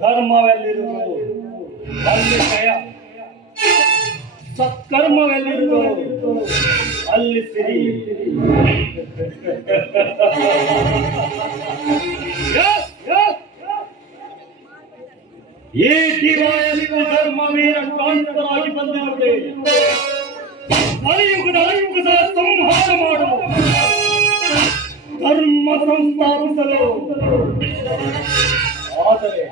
ಧರ್ಮವೆಲ್ಲಿರುವುದು ಅಲ್ಲಿ ಜಯ, ಸತ್ಕರ್ಮವೆಲ್ಲಿರುವುದು ಅಲ್ಲಿ ಸಿರಿ. ಈ ದಿವಾಯಲಿಗೂ ಧರ್ಮವೀರ ಕಾಂತರಾಗಿ ಬಂದಿರುತ್ತದೆ. ಕಲಿಯುಗದ ಅಯುಗದ ಸಂಹಾರ ಮಾಡುವ ಧರ್ಮ ಸಂಸ್ಥಾಪಿಸಲು. ಆದರೆ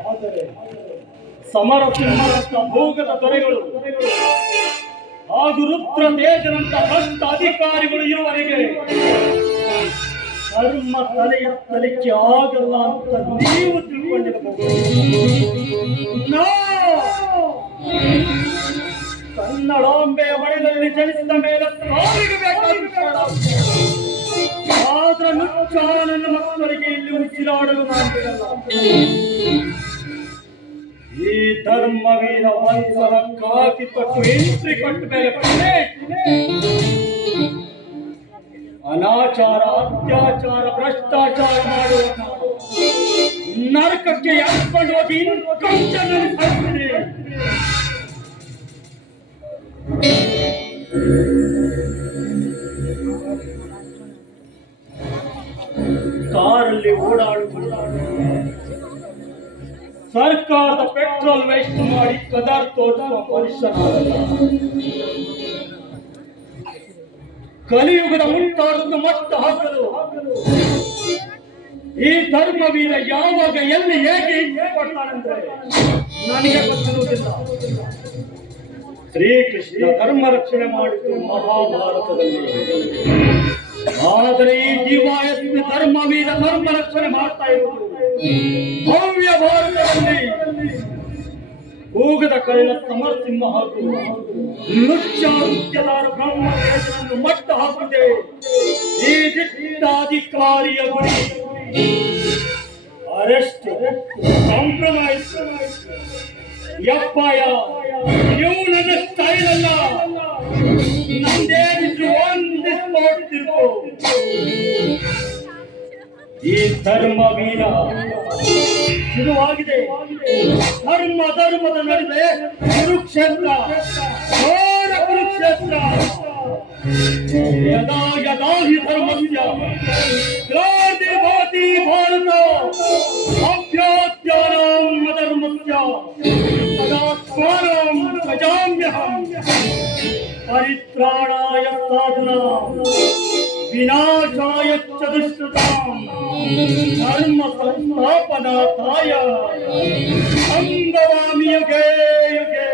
ಸಮರ ಸಿಂಹರತ್ನ ಭೋಗದ ದೊರೆಗಳು ಹಾಗೂ ರುದ್ರ ತೇಜನಂತ ಭ್ರಷ್ಟ ಅಧಿಕಾರಿಗಳು ಇರುವವರೆಗೆ ಧರ್ಮ ತಲೆ ಎತ್ತಲಿಕ್ಕೆ ಆಗಲ್ಲ ಅಂತ ನೀವು ತಿಳ್ಕೊಂಡಿರಬಹುದು. ಕನ್ನಡಾಂಬೆಯ ಮಳೆಯಲ್ಲಿ ಜನಿಸಿದ ಮೇಲೆ ಸಾವಿಗೆ ಬೇಕಾದ ಆದ್ರ ನುಚ್ಚಾರ ನನ್ನ ಮಕ್ಕಳಿಗೆ ಇಲ್ಲಿ ಉಸಿರಾಡಲು ನಾನು ಬಿಡಲ್ಲ. ಈ ಧರ್ಮವೀರ ವಂಶರ ಕಾಕಿ ತೊಟ್ಟು ಎಂಟ್ರಿ ಕೊಟ್ಟ ಮೇಲೆ ಅನಾಚಾರ, ಅತ್ಯಾಚಾರ, ಭ್ರಷ್ಟಾಚಾರ ಮಾಡುವ ನರಕಕ್ಕೆ ಎಳ್ಕೊಂಡು ಹೋಗಿ ಕೊಂಚ ನೆನಪಿದೆ. ಕಾರಲ್ಲಿ ಓಡಾಡುವುದು, ಸರ್ಕಾರದ ಪೆಟ್ರೋಲ್ ವೇಸ್ಟ್ ಮಾಡಿ ಕದರ್ ತೋರಿಸುವ ಮನುಷ್ಯನಾಗಲ್ಲ. ಕಲಿಯುಗದ ಮುಂತಾದನ್ನು ಮಟ್ಟ ಹಾಕಲು ಈ ಧರ್ಮವೀರ ಯಾವಾಗ ಎಲ್ಲಿ ಹೇಗೆ ಕೊಡ್ತಾನೆಂದ್ರೆ ನನಗೆ ಗೊತ್ತಿರುವುದಿಲ್ಲ. ಶ್ರೀಕೃಷ್ಣ ಧರ್ಮ ರಕ್ಷಣೆ ಮಾಡಿದ್ದು ಮಹಾಭಾರತದಲ್ಲಿ. ಆದರೆ ಈ ಜೀವಾಯಸ್ವಿ ಧರ್ಮವೀರ ಧರ್ಮ ರಕ್ಷಣೆ ಮಾಡ್ತಾ ಇರುವುದು ಭವ್ಯ ಭಾರತದಲ್ಲಿ. ಭೋಗದ ಕಳೆದ ಸಮರಸಿಂಹ ಹಾಗೂ ನೃತ್ಯದಾರ ಬ್ರಹ್ಮದೇಶನನ್ನು ಮಟ್ಟ ಹಾಕಿದೆ ಈ ದಿಟ್ಟಾಧಿಕಾರಿಯ ಗುರಿ. ಅರೆಸ್ಟ್, ಕಾಂಪ್ರಮೈಸ್, ಯಪ್ಪಾಯ ನೀವು ನನ್ನ ಸ್ಟೈಲ್ ಅಲ್ಲ. ನಂದೇನಿದ್ರು ಒಂದು ಸ್ಪಾಟ್ ತಿರುಗು. ಈ ಧರ್ಮವೀರ ಶುರುವಾಗಿದೆ. ಧರ್ಮದ ನಡುವೆ ಕುರುಕ್ಷೇತ್ರ, ಘೋರ ಕುರುಕ್ಷೇತ್ರ. ಯದಾ ಯದಾ ಹಿ ಧರ್ಮಸ್ಯ ಗ್ಲಾನಿರ್ಭವತಿ ಭಾರತ ಅಭ್ಯಾತ್ಯಾನಾಂ ಅಧರ್ಮಸ್ಯ ತದಾತ್ಮಾನಂ ಭಜಾಮ್ಯಹಂ. ಪರಿತ್ರಾಣಾಯ ಸಾಧುನಾಂ ವಿನಾಶಾಯ ಚ ದುಷ್ಕೃತಾಂ ಧರ್ಮ ಸಂಸ್ಥಾಪನಾರ್ಥಾಯ ಸಂಭವಾಮಿ ಯುಗೇ ಯುಗೇ.